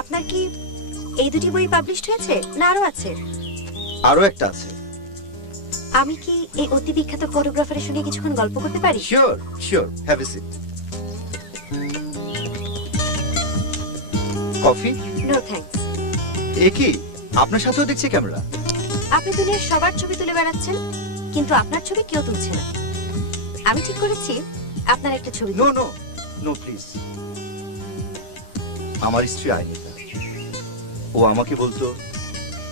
আপনার কি এই দুটি বই পাবলিশড হয়েছে না আরো আছে? আরো একটা আছে। আমি কি এই অতি বিখ্যাত কোরিওগ্রাফারের সঙ্গে কিছুক্ষণ গল্প করতে পারি? Sure sure, have a seat. Coffee? No thanks. এ কি, আপনার সাথেও দেখছি ক্যামেরা? আপনি দুনিয়ার সবার ছবি তুলে বেড়াচ্ছেন, কিন্তু আপনার ছবি কেউ তুলছে না। আমি ঠিক করেছি আপনার একটা ছবি। No no no please. আমার স্ত্রী আইনিতা, ও আমাকে বলতো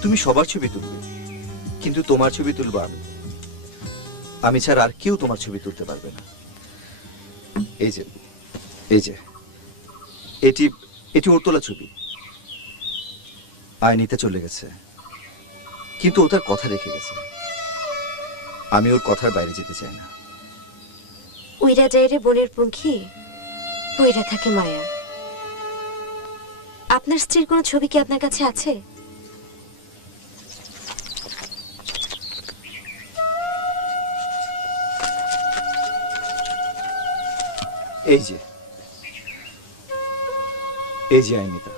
তুমি সবার ছবি তুলবে, কিন্তু তোমার ছবি তুলবো আমি। আমি ছাড়া আর কেউ তোমার ছবি তুলতে পারবে না। এই যে এই যে এটি এটি ওর তোলা ছবি। আইনিতে চলে গেছে, কিন্তু ও তার কথা রেখে গেছে। আমি ওর কথার বাইরে যেতে চাই না। উইরা যাইরে বনের পঙ্খী, বইরা থাকে মায়া। আপনার স্ত্রীর কোনো ছবি কি আপনার কাছে আছে? এই যে এই যে আইনিতা।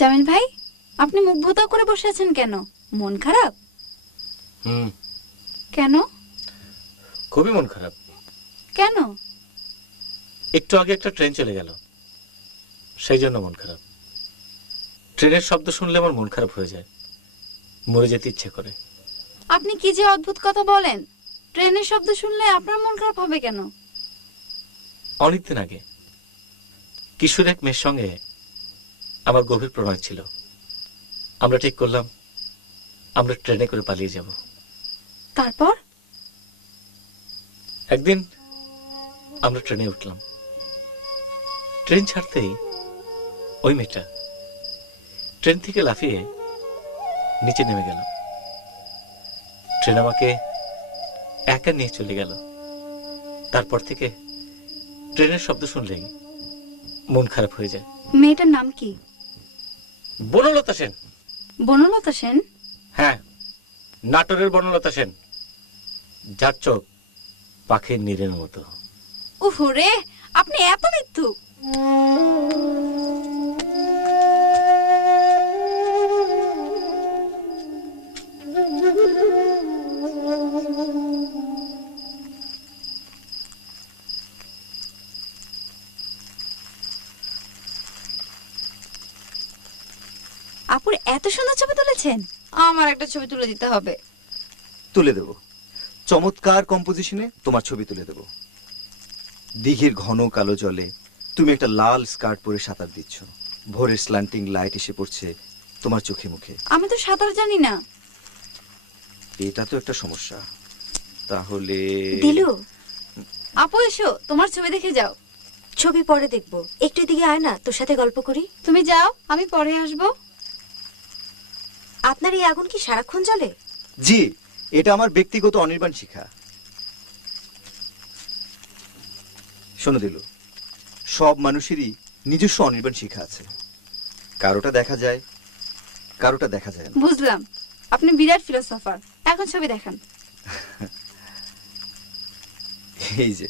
জামিল ভাই, আপনি মুখ ভোতা করে বসে আছেন কেন? মন খারাপ? কেন? খুবই মন খারাপ। কেন? একটু আগে একটা ট্রেন চলে গেল, সেই জন্য মন খারাপ। ট্রেনের শব্দ শুনলে আমার মন খারাপ হয়ে যায়, মরে যেতে ইচ্ছে করে। আপনি কি যে অদ্ভুত কথা বলেন! ট্রেনের শব্দ শুনলে আপনার মন খারাপ হবে কেন? অনেকদিন আগে কিশোর এক মেয়ের সঙ্গে আমার গভীর প্রণয় ছিল। আমরা ঠিক করলাম আমরা ট্রেনে করে পালিয়ে যাব। তারপর একদিন আমরা ট্রেনে উঠলাম। ট্রেন ছাড়তেই ওই মেয়েটা ট্রেন থেকে লাফিয়ে নিচে নেমে গেল। ট্রেন আমাকে একা নিয়ে চলে গেল। তারপর থেকে ট্রেনের শব্দ শুনলেই মন খারাপ হয়ে যায়। মেয়েটার নাম কি? বনলতা সেন। বনলতা সেন? হ্যাঁ, নাটোরের বনলতা সেন, যার চোখ পাখির নীরের মতো। উহুরে, আপনি এত মিথ্যু! আপুর এত সুন্দর ছবি তুলেছেন, আমার একটা ছবি তুলে দিতে হবে। তুলে দেব, চমৎকার কম্পোজিশনে তোমার ছবি তুলে দেব। দিঘির ঘন কালো জলে তুমি একটা লাল স্কার্ট পরে সাঁতার দিচ্ছ, ভোরের স্ল্যান্টিং লাইট এসে পড়ছে তোমার চোখে মুখে। আমি তো সাঁতার জানি না। এটা তো একটা সমস্যা। তাহলে দিলু, আপু এসো, তোমার ছবি দেখে যাও। ছবি পরে দেখবো, একটু এদিকে আয় না, তোর সাথে গল্প করি। তুমি যাও, আমি পরে আসবো। আপনার এই আগুন কি সারাক্ষণ জ্বলে? জি, এটা আমার ব্যক্তিগত অনির্বাণ শিক্ষা। শোনো দিলু, সব মানুষেরই নিজস্ব অনির্বাণ শিক্ষা আছে। কারোটা দেখা যায়, কারোটা দেখা যায় না। বুঝলাম, আপনি বিরাট ফিলোসফার। এখন ছবি দেখান। এই যে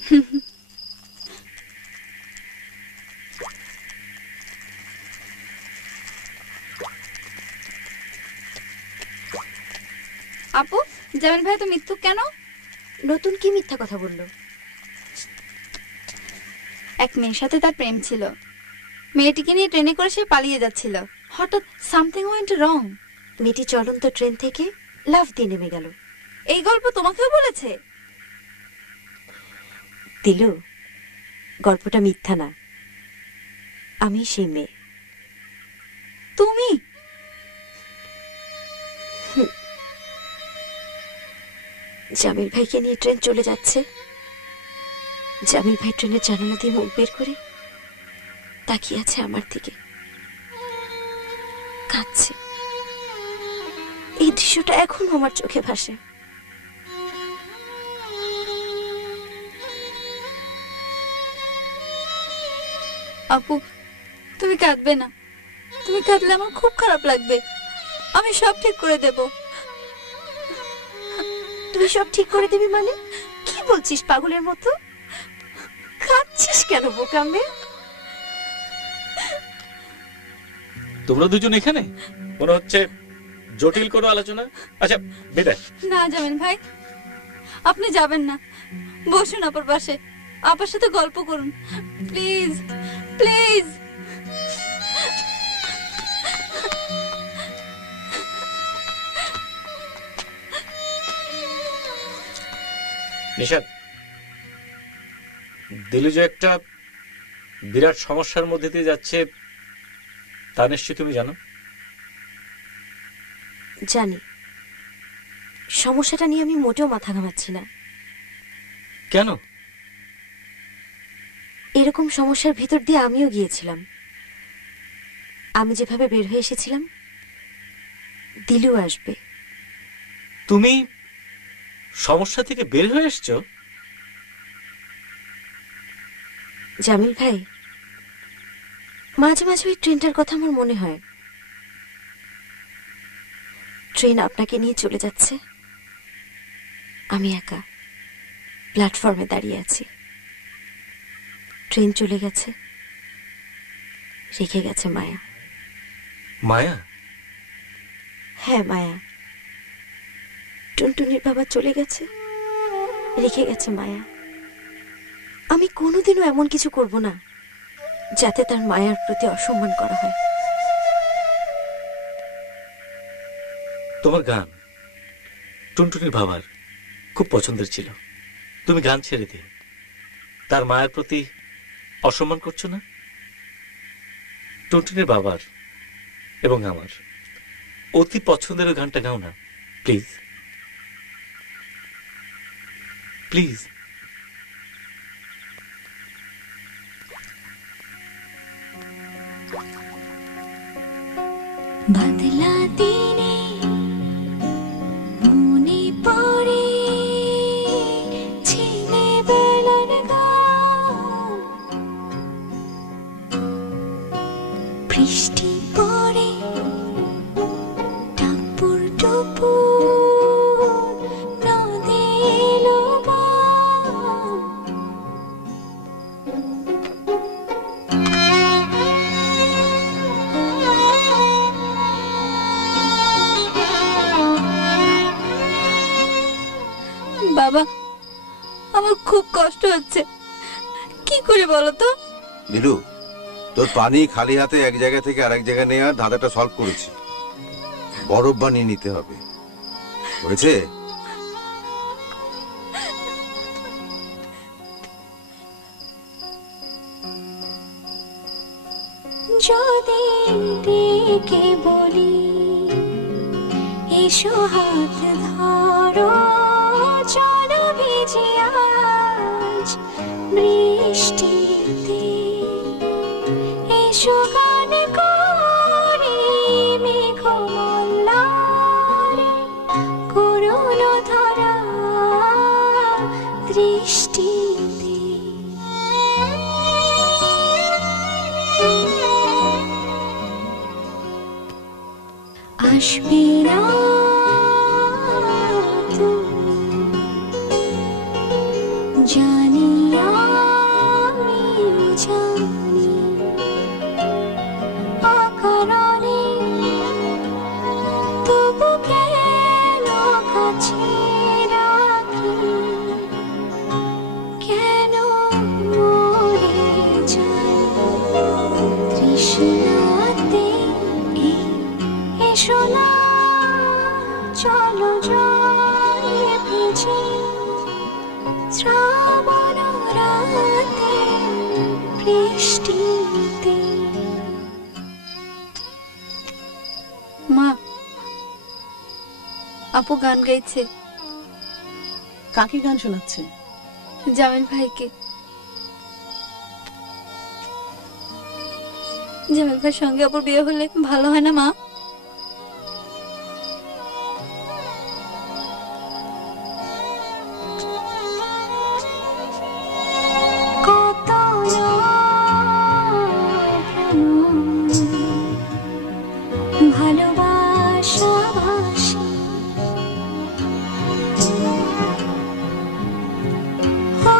আপু, জামিল ভাই তো মিথ্যুক কেন? নতুন কি মিথ্যা কথা বললো? এক মেয়ের সাথে তার প্রেম ছিল। মেয়েটিকে নিয়ে ট্রেনে করে সে পালিয়ে যাচ্ছিল। হঠাৎ সামথিং ওয়েন্ট রং। মেয়েটি চলন্ত ট্রেন থেকে লাফ দিয়ে নেমে গেল। এই গল্প তোমাকেও বলেছে? দিলু, গল্পটা মিথ্যা না, আমি সেই মেয়ে। তুমি? জামিল ভাইকে নিয়ে ট্রেন চলে যাচ্ছে। জামিল ভাই ট্রেনের জানালা দিয়ে মুখ বের করে তাকিয়ে আছে আমার দিকে। কাঁদছে। এই দৃশ্যটা এখনো আমার চোখে ভাসে। আপু, তুমি কাঁদবে না। তুমি কাঁদলে আমার খুব খারাপ লাগবে। আমি সব ঠিক করে দেব। তুই সব ঠিক করে দিবি মানে? কি বলছিস পাগলের মতো? কাঁদছিস কেন বোকামে? তোমরা দুজন এখানে? মনে হচ্ছে জটিল কোনো আলোচনা। আচ্ছা, বিদায়। না জামিল ভাই, আপনি যাবেন না। বসুন আপার পাশে, আপার সাথে গল্প করুন, প্লিজ প্লিজ। নিশাদ, দিলু যে একটা বিরাট সমস্যার মধ্যে দিয়ে যাচ্ছে তা নিশ্চয়ই তুমি জানো। জানি। সমস্যাটা নিয়ে আমি মোটেও মাথা ঘামাচ্ছি না। কেন? এরকম সমস্যার ভিতর দিয়ে আমিও গিয়েছিলাম। আমি যেভাবে বের হয়ে এসেছিলাম, দিলু আসবে। তুমি সমস্যা থেকে বের হয়ে এসছো? জামিল ভাই, মাঝে মাঝে ওই ট্রেনটার কথা আমার মনে হয়। ট্রেন আপনাকে নিয়ে চলে যাচ্ছে, আমি একা প্ল্যাটফর্মে দাঁড়িয়ে আছি। ট্রেন চলে গেছে, রেখে গেছে মায়া। মায়া? হ্যাঁ মায়া। টুনটুনির বাবা চলে গেছে, রেখে গেছে মায়া। আমি কোনোদিনও এমন কিছু করব না যাতে তার মায়ার প্রতি অসম্মান করা হয়। তোমার গান টুনটুনির বাবার খুব পছন্দের ছিল। তুমি গান ছেড়ে দিয়ে তার মায়ের প্রতি অসম্মান করছো না? টুনটুনির বাবার এবং আমার অতি পছন্দের ওই গানটা গাও না প্লিজ, প্লিজ। বাদলা দিনে মনে পড়ে ছেলেবেলার গান। বৃষ্টি পড়ে টাপুর টুপুর, নদী এলো বান। বাবা, আমার খুব কষ্ট হচ্ছে। কি করে বলো তো? নীলু, তোর পানি খালি হাতে এক জায়গা থেকে আরেক জায়গায় নেওয়ার ধাঁধাটা সলভ করেছি। বরফ বানিয়ে নিতে হবে, হয়েছে? যদি ডেকে বলি এসো হাত ধরো, চলো ভিজে আজ বৃষ্টিতে। এসো গান করি মেঘমল্লারে, করুণ ধরা দৃষ্টিতে। আসবে না তুমি, জানি আমি জানি। অকারণে তবু কেন কাছে রাখি, কেন মরে যাই তৃষ্ণাতে। এসো না, চলো জলে ভিজে শ্রাবণ রাতে বৃষ্টিতে। মা, আপু গান গাইছে। কাকে গান শোনাচ্ছে? জামিল ভাইকে। জামিল ভাইয়ের সঙ্গে আপুর বিয়ে হলে ভালো হয় না মা?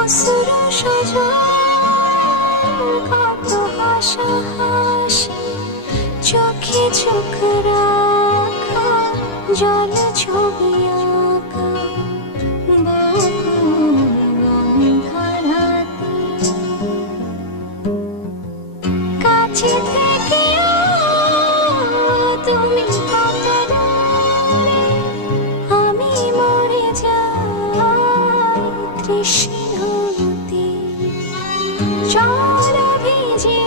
অসুর সজল কত হাসাহাসি চোখে চোখ রাখা জল ছবি আঁকা বকুল গন্ধরাতে কাছে থেকেও তুমি কত দূরে আমি মরে যাই তৃষ্ণাতে জল ভিজে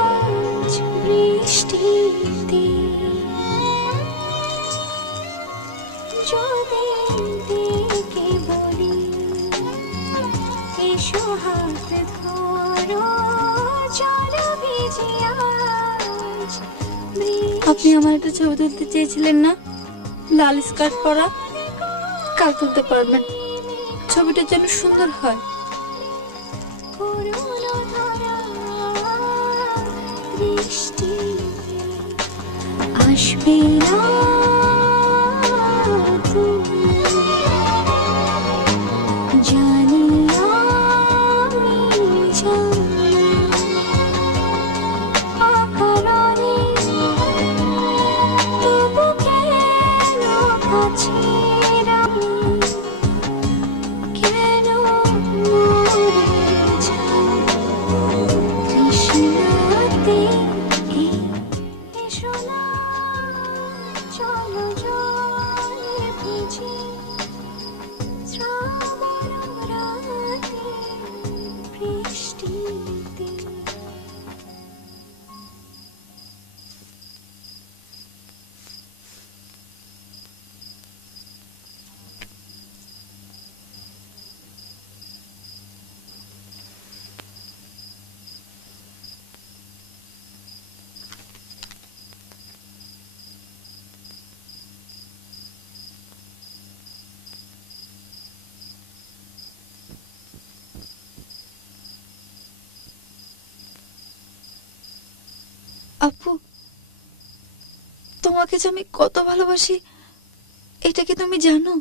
আজ বৃষ্টিতে যদি ডেকে বলি এসো হাত ধরো জল ভিজে আজ আপনি আমার একটা ছবি তুলতে চেয়েছিলেন না, লাল স্কার্ট পরা? কাল তুলতে পারবেন, ছবিটা যেন সুন্দর হয়। করুণ ধরা দৃষ্টি আসবে না তুমি জানি আমি জানি অকারণে তবু কেন কাছে রাখি কেন মরে যাই তৃষ্ণাতে এসো না চলো জলে ভিজে শ্রাবণ রাতে বৃষ্টিতে আপু, তোমাকে যে আমি কত ভালোবাসি এটা কি তুমি জানো?